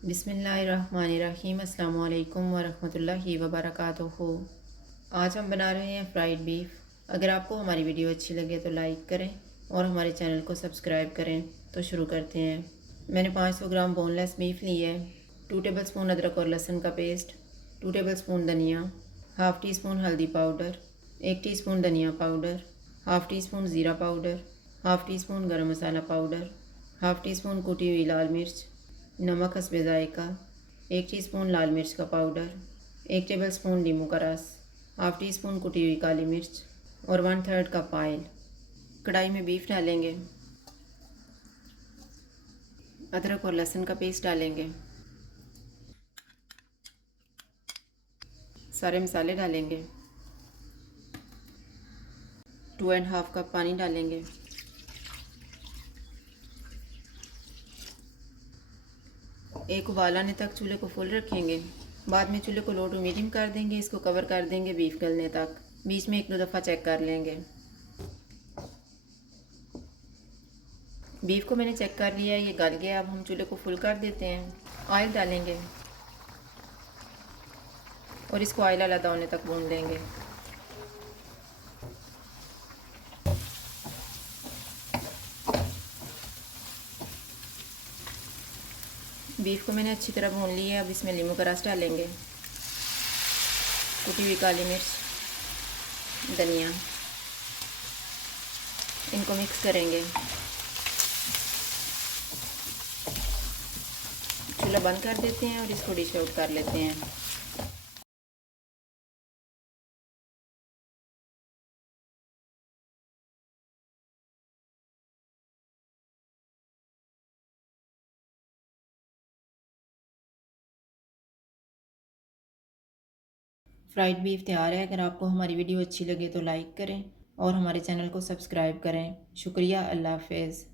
बिस्मिल्लाहिर्रहमानिर्रहीम। अस्सलाम वालेकुम वरहमतुल्लाहि वबरकातुहू। आज हम बना रहे हैं फ्राइड बीफ। अगर आपको हमारी वीडियो अच्छी लगे तो लाइक करें और हमारे चैनल को सब्सक्राइब करें। तो शुरू करते हैं। मैंने 500 ग्राम बोनलेस बीफ ली है। 2 टेबलस्पून अदरक और लहसुन का पेस्ट, 2 टेबलस्पून धनिया, हाफ़ टी स्पून हल्दी पाउडर, 1 टीस्पून धनिया पाउडर, हाफ़ टी स्पून ज़ीरा पाउडर, हाफ़ टी स्पून गरम मसाला पाउडर, हाफ़ टी स्पून कुटी हुई लाल मिर्च, नमक हस्बे ज़ायका, 1 टीस्पून लाल मिर्च का पाउडर, 1 टेबलस्पून नींबू का रस, हाफ़ टी स्पून कुटी हुई काली मिर्च और 1/3 कप ऑयल। कढ़ाई में बीफ डालेंगे, अदरक और लहसुन का पेस्ट डालेंगे, सारे मसाले डालेंगे, 2.5 कप पानी डालेंगे। एक उबाल आने तक चूल्हे को फुल रखेंगे। बाद में चूल्हे को लो टू मीडियम कर देंगे। इसको कवर कर देंगे बीफ गलने तक। बीच में 1-2 दफ़ा चेक कर लेंगे। बीफ को मैंने चेक कर लिया है, ये गल गया। अब हम चूल्हे को फुल कर देते हैं। ऑयल डालेंगे और इसको ऑयल अलग होने तक भून लेंगे। बीफ को मैंने अच्छी तरह भून लिया है। अब इसमें नींबू का रस डालेंगे, कुटी हुई काली मिर्च, धनिया, इनको मिक्स करेंगे। चूल्हा बंद कर देते हैं और इसको डिश आउट कर लेते हैं। फ्राइड बीफ तैयार है। अगर आपको हमारी वीडियो अच्छी लगे तो लाइक करें और हमारे चैनल को सब्सक्राइब करें। शुक्रिया। अल्लाह हाफ़िज़।